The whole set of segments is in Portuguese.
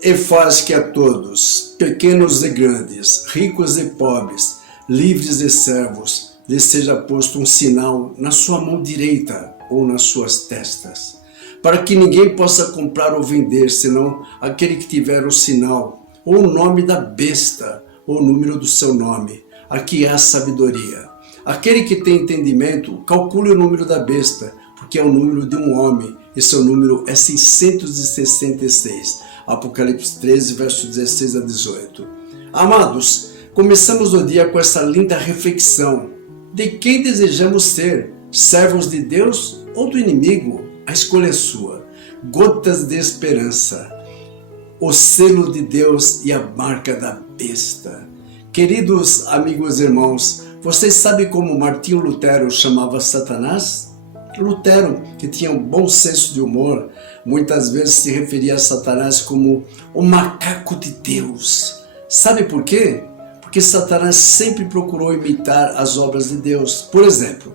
E faz que a todos, pequenos e grandes, ricos e pobres, livres e servos, lhes seja posto um sinal na sua mão direita ou nas suas testas, para que ninguém possa comprar ou vender, senão aquele que tiver o sinal, ou o nome da besta, ou o número do seu nome. Aqui há sabedoria. Aquele que tem entendimento, calcule o número da besta, porque é o número de um homem, e seu número é 666. Apocalipse 13, versos 16 a 18. Amados, começamos o dia com essa linda reflexão. De quem desejamos ser? Servos de Deus ou do inimigo? A escolha é sua. Gotas de esperança. O selo de Deus e a marca da besta. Queridos amigos e irmãos, vocês sabem como Martinho Lutero chamava Satanás? Lutero, que tinha um bom senso de humor, muitas vezes se referia a Satanás como o macaco de Deus. Sabe por quê? Porque Satanás sempre procurou imitar as obras de Deus. Por exemplo,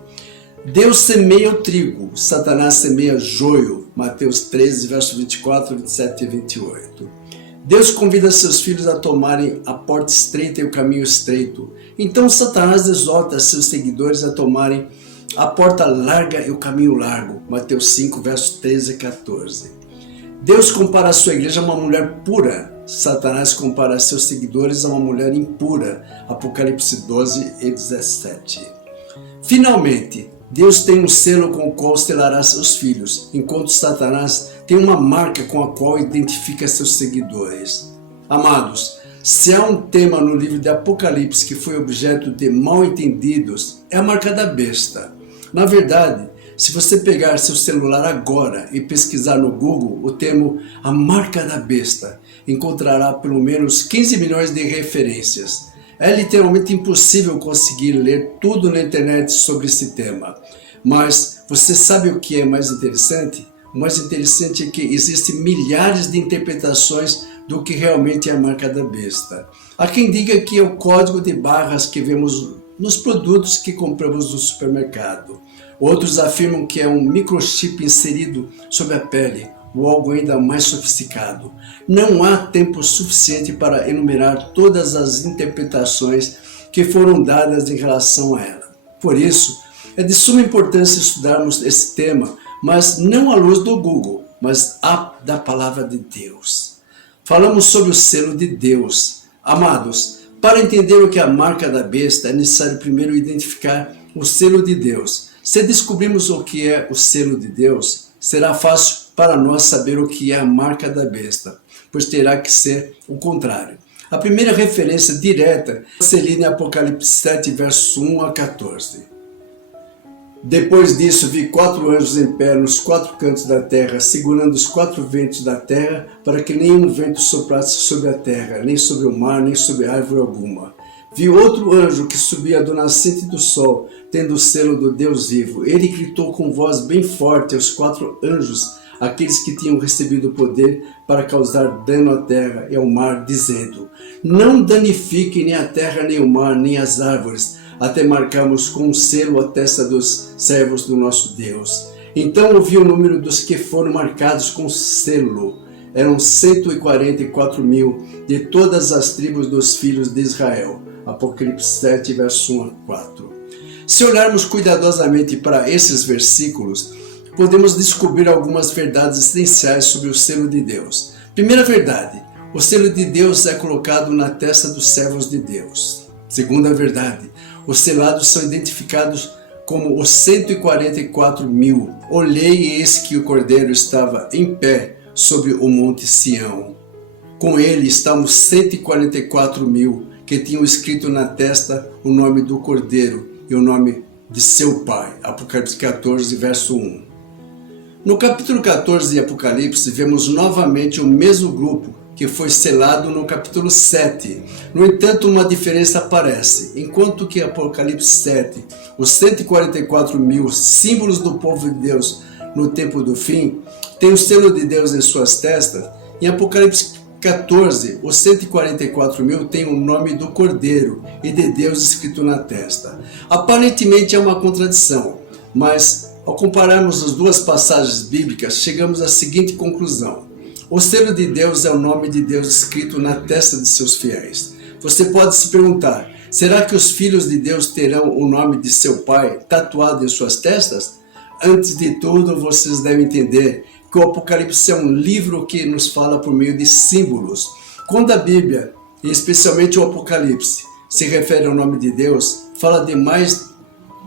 Deus semeia o trigo, Satanás semeia joio. Mateus 13, versos 24, 27 e 28. Deus convida seus filhos a tomarem a porta estreita e o caminho estreito. Então Satanás exorta seus seguidores a tomarem a porta larga e o caminho largo. Mateus 5, versos 13 e 14. Deus compara a sua igreja a uma mulher pura. Satanás compara seus seguidores a uma mulher impura. Apocalipse 12 e 17. Finalmente, Deus tem um selo com o qual selará seus filhos, enquanto Satanás tem uma marca com a qual identifica seus seguidores. Amados, se há um tema no livro de Apocalipse que foi objeto de mal-entendidos, é a marca da besta. Na verdade, se você pegar seu celular agora e pesquisar no Google o termo a marca da besta, encontrará pelo menos 15 milhões de referências. É literalmente impossível conseguir ler tudo na internet sobre esse tema. Mas você sabe o que é mais interessante? O mais interessante é que existem milhares de interpretações do que realmente é a marca da besta. Há quem diga que é o código de barras que vemos nos produtos que compramos no supermercado. Outros afirmam que é um microchip inserido sob a pele, ou algo ainda mais sofisticado. Não há tempo suficiente para enumerar todas as interpretações que foram dadas em relação a ela. Por isso, é de suma importância estudarmos esse tema, mas não à luz do Google, mas da palavra de Deus. Falamos sobre o selo de Deus. Amados, para entender o que é a marca da besta, é necessário primeiro identificar o selo de Deus. Se descobrirmos o que é o selo de Deus, será fácil para nós saber o que é a marca da besta, pois terá que ser o contrário. A primeira referência direta se lê em Apocalipse 7, versos 1 a 14. Depois disso vi 4 anjos em pé nos 4 cantos da terra, segurando os 4 ventos da terra, para que nenhum vento soprasse sobre a terra, nem sobre o mar, nem sobre árvore alguma. Vi outro anjo que subia do nascente do sol, tendo o selo do Deus vivo. Ele gritou com voz bem forte aos 4 anjos, aqueles que tinham recebido o poder para causar dano à terra e ao mar, dizendo: não danifiquem nem a terra, nem o mar, nem as árvores, até marcarmos com um selo a testa dos servos do nosso Deus. Então ouvi o número dos que foram marcados com selo. Eram 144 mil de todas as tribos dos filhos de Israel. Apocalipse 7, verso 1 a 4. Se olharmos cuidadosamente para esses versículos, podemos descobrir algumas verdades essenciais sobre o selo de Deus. Primeira verdade: o selo de Deus é colocado na testa dos servos de Deus. Segunda verdade: os selados são identificados como os 144 mil. Olhei e eis que o Cordeiro estava em pé sobre o monte Sião. Com ele estavam 144 mil que tinham escrito na testa o nome do Cordeiro e o nome de seu pai. Apocalipse 14, verso 1. No capítulo 14 de Apocalipse, vemos novamente o mesmo grupo que foi selado no capítulo 7. No entanto, uma diferença aparece. Enquanto que em Apocalipse 7, os 144 mil símbolos do povo de Deus no tempo do fim, tem o selo de Deus em suas testas, em Apocalipse 14, os 144 mil têm o nome do Cordeiro e de Deus escrito na testa. Aparentemente é uma contradição, mas ao compararmos as duas passagens bíblicas, chegamos à seguinte conclusão: O selo de Deus é o nome de Deus escrito na testa de seus fiéis. Você pode se perguntar, será que os filhos de Deus terão o nome de seu Pai tatuado em suas testas? Antes de tudo, vocês devem entender que o Apocalipse é um livro que nos fala por meio de símbolos. Quando a Bíblia, e especialmente o Apocalipse, se refere ao nome de Deus, fala de mais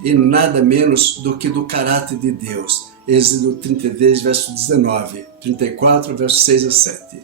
e nada menos do que do caráter de Deus. Êxodo 33, verso 19, 34, verso 6 a 7.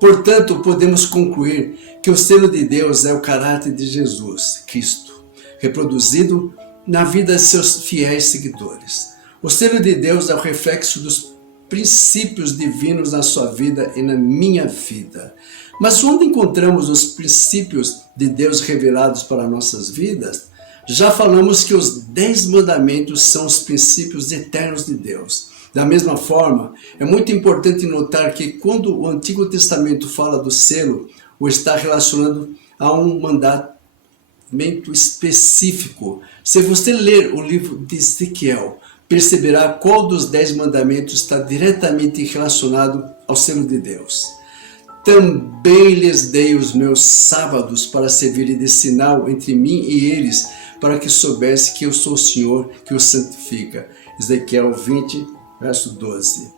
Portanto, podemos concluir que o selo de Deus é o caráter de Jesus, Cristo, reproduzido na vida de seus fiéis seguidores. O selo de Deus é o reflexo dos princípios divinos na sua vida e na minha vida. Mas onde encontramos os princípios de Deus revelados para nossas vidas? Já falamos que os 10 mandamentos são os princípios eternos de Deus. Da mesma forma, é muito importante notar que quando o Antigo Testamento fala do selo, o está relacionando a um mandamento específico. Se você ler o livro de Ezequiel, perceberá qual dos 10 mandamentos está diretamente relacionado ao selo de Deus. Também lhes dei os meus sábados para servirem de sinal entre mim e eles, para que soubesse que eu sou o Senhor que os santifica. Ezequiel 20, verso 12.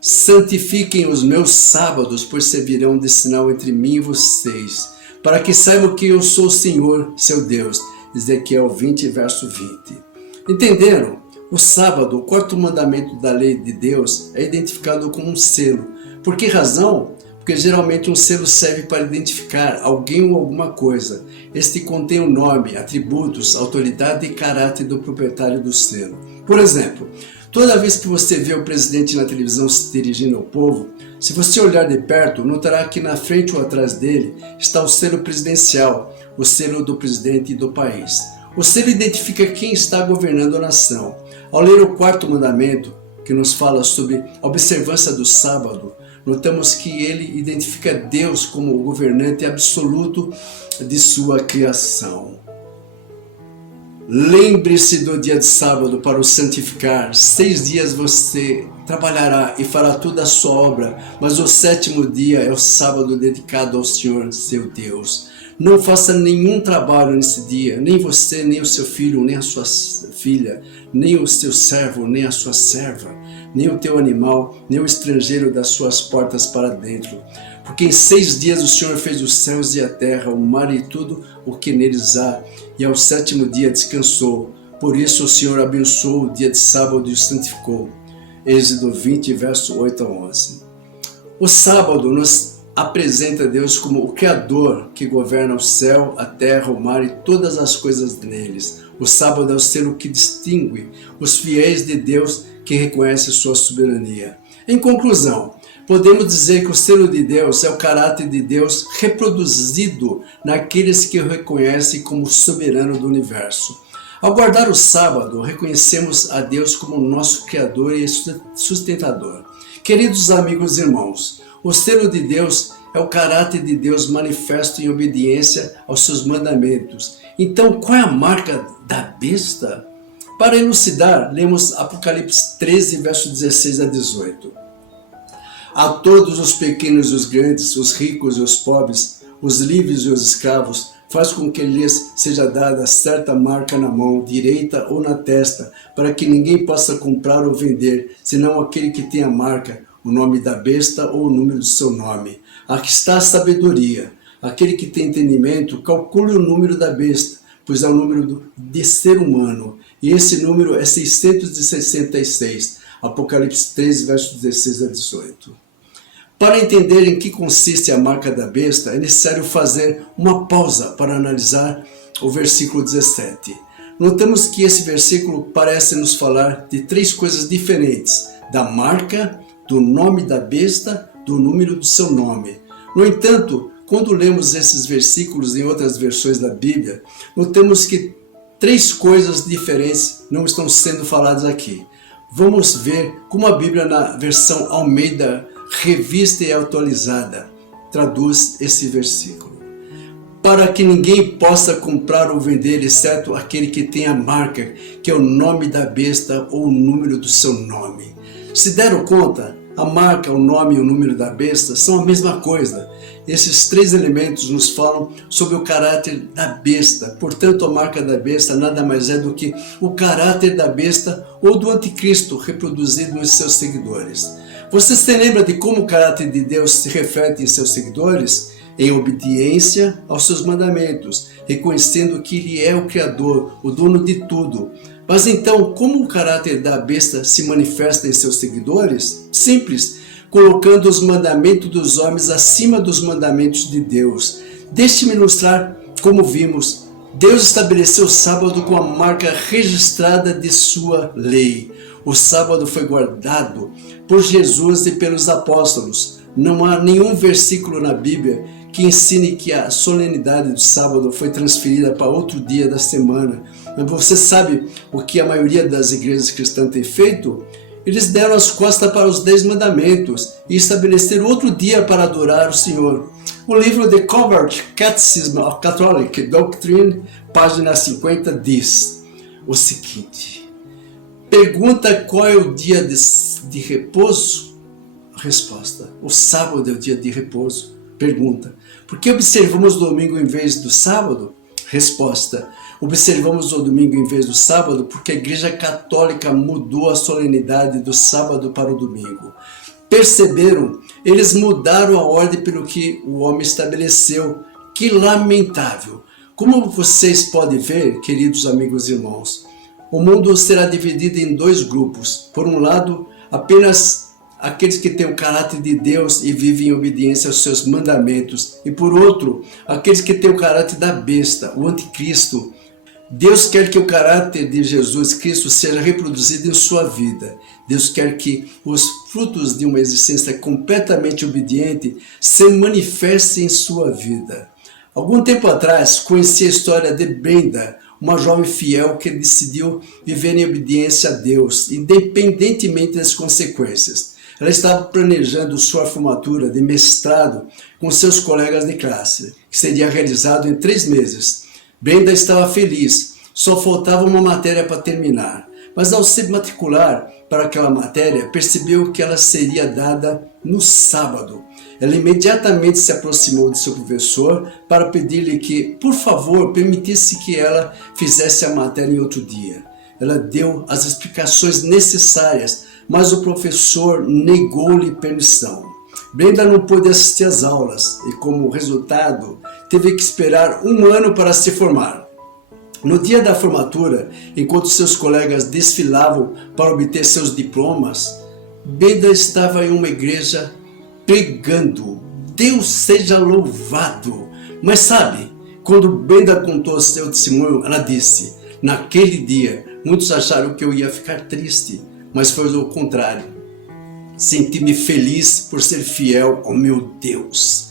Santifiquem os meus sábados, pois servirão de sinal entre mim e vocês, para que saibam que eu sou o Senhor, seu Deus. Ezequiel 20, verso 20. Entenderam? O sábado, o quarto mandamento da lei de Deus, é identificado como um selo. Por que razão? Porque geralmente um selo serve para identificar alguém ou alguma coisa. Este contém o nome, atributos, autoridade e caráter do proprietário do selo. Por exemplo, toda vez que você vê o presidente na televisão se dirigindo ao povo, se você olhar de perto, notará que na frente ou atrás dele está o selo presidencial, o selo do presidente do país. O selo identifica quem está governando a nação. Ao ler o quarto mandamento, que nos fala sobre a observância do sábado, notamos que ele identifica Deus como o governante absoluto de sua criação. Lembre-se do dia de sábado para o santificar. 6 dias você trabalhará e fará toda a sua obra, mas o 7º dia é o sábado dedicado ao Senhor, seu Deus. Não faça nenhum trabalho nesse dia, nem você, nem o seu filho, nem a sua filha, nem o seu servo, nem a sua serva, nem o teu animal, nem o estrangeiro das suas portas para dentro. Porque em 6 dias o Senhor fez os céus e a terra, o mar e tudo o que neles há, e ao 7º dia descansou. Por isso o Senhor abençoou o dia de sábado e o santificou. Êxodo 20, verso 8 a 11. O sábado nos apresenta Deus como o Criador que governa o céu, a terra, o mar e todas as coisas neles. O sábado é o selo que distingue os fiéis de Deus que reconhecem sua soberania. Em conclusão, podemos dizer que o selo de Deus é o caráter de Deus reproduzido naqueles que o reconhecem como soberano do universo. Ao guardar o sábado, reconhecemos a Deus como nosso Criador e sustentador. Queridos amigos e irmãos, o selo de Deus é o caráter de Deus manifesto em obediência aos seus mandamentos. Então, qual é a marca da besta? Para elucidar, lemos Apocalipse 13, verso 16 a 18. A todos os pequenos e os grandes, os ricos e os pobres, os livres e os escravos, faz com que lhes seja dada certa marca na mão direita ou na testa, para que ninguém possa comprar ou vender, senão aquele que tem a marca, o nome da besta ou o número do seu nome. Aqui está a sabedoria. Aquele que tem entendimento, calcule o número da besta, pois é o número de ser humano. E esse número é 666. Apocalipse 13, versos 16 a 18. Para entender em que consiste a marca da besta, é necessário fazer uma pausa para analisar o versículo 17. Notamos que esse versículo parece nos falar de 3 coisas diferentes: da marca, do nome da besta, do número do seu nome. No entanto, quando lemos esses versículos em outras versões da Bíblia, notamos que 3 coisas diferentes não estão sendo faladas aqui. Vamos ver como a Bíblia, na versão Almeida, revista e atualizada, traduz esse versículo. Para que ninguém possa comprar ou vender, exceto aquele que tem a marca, que é o nome da besta ou o número do seu nome. Se deram conta, A marca, o nome e o número da besta são a mesma coisa. Esses três elementos nos falam sobre o caráter da besta. Portanto, a marca da besta nada mais é do que o caráter da besta ou do anticristo reproduzido em seus seguidores. Você se lembra de como o caráter de Deus se reflete em seus seguidores? Em obediência aos seus mandamentos, reconhecendo que Ele é o Criador, o dono de tudo. Mas então, como o caráter da besta se manifesta em seus seguidores? Simples, colocando os mandamentos dos homens acima dos mandamentos de Deus. Deixe-me ilustrar como vimos. Deus estabeleceu o sábado com a marca registrada de sua lei. O sábado foi guardado por Jesus e pelos apóstolos. Não há nenhum versículo na Bíblia que ensine que a solenidade do sábado foi transferida para outro dia da semana. Mas você sabe o que a maioria das igrejas cristãs tem feito? Eles deram as costas para os 10 mandamentos e estabeleceram outro dia para adorar o Senhor. O livro The Covert Catechism of Catholic Doctrine, página 50, diz o seguinte: pergunta qual é o dia de repouso? A resposta: o sábado é o dia de repouso. Pergunta: por que observamos o domingo em vez do sábado? Resposta: observamos o domingo em vez do sábado porque a Igreja Católica mudou a solenidade do sábado para o domingo. Perceberam? Eles mudaram a ordem pelo que o homem estabeleceu. Que lamentável! Como vocês podem ver, queridos amigos e irmãos, o mundo será dividido em dois grupos. Por um lado, apenas aqueles que têm o caráter de Deus e vivem em obediência aos seus mandamentos. E por outro, aqueles que têm o caráter da besta, o anticristo. Deus quer que o caráter de Jesus Cristo seja reproduzido em sua vida. Deus quer que os frutos de uma existência completamente obediente se manifestem em sua vida. Algum tempo atrás, conheci a história de Brenda, uma jovem fiel que decidiu viver em obediência a Deus, independentemente das consequências. Ela estava planejando sua formatura de mestrado com seus colegas de classe, que seria realizado em 3 meses. Brenda estava feliz, só faltava uma matéria para terminar. Mas ao se matricular para aquela matéria, percebeu que ela seria dada no sábado. Ela imediatamente se aproximou de seu professor para pedir-lhe que, por favor, permitisse que ela fizesse a matéria em outro dia. Ela deu as explicações necessárias, mas o professor negou-lhe permissão. Brenda não pôde assistir às aulas e, como resultado, teve que esperar 1 ano para se formar. No dia da formatura, enquanto seus colegas desfilavam para obter seus diplomas, Brenda estava em uma igreja pregando. Deus seja louvado! Mas sabe, quando Brenda contou seu testemunho, ela disse: naquele dia, muitos acharam que eu ia ficar triste, mas foi o contrário. Senti-me feliz por ser fiel ao meu Deus.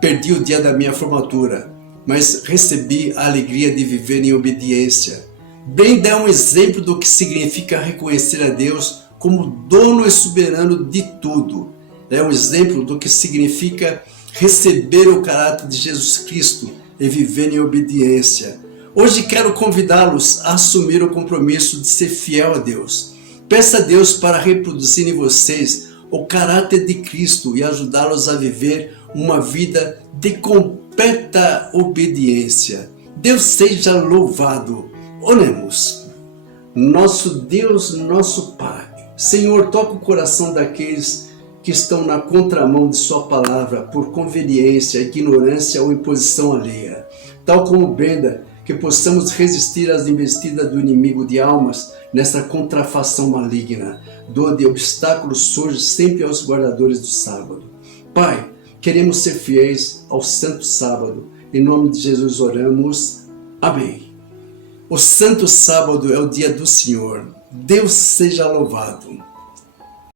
Perdi o dia da minha formatura, mas recebi a alegria de viver em obediência. Brenda é um exemplo do que significa reconhecer a Deus como dono e soberano de tudo. É um exemplo do que significa receber o caráter de Jesus Cristo e viver em obediência. Hoje quero convidá-los a assumir o compromisso de ser fiel a Deus. Peça a Deus para reproduzir em vocês o caráter de Cristo e ajudá-los a viver uma vida de completa obediência. Deus seja louvado. Oremos. Nosso Deus, nosso Pai, Senhor, toca o coração daqueles que estão na contramão de sua palavra por conveniência, ignorância ou imposição alheia. Tal como Brenda, que possamos resistir às investidas do inimigo de almas nessa contrafação maligna, donde obstáculos surgem sempre aos guardadores do sábado. Pai, queremos ser fiéis ao santo sábado. Em nome de Jesus oramos. Amém. O santo sábado é o dia do Senhor. Deus seja louvado.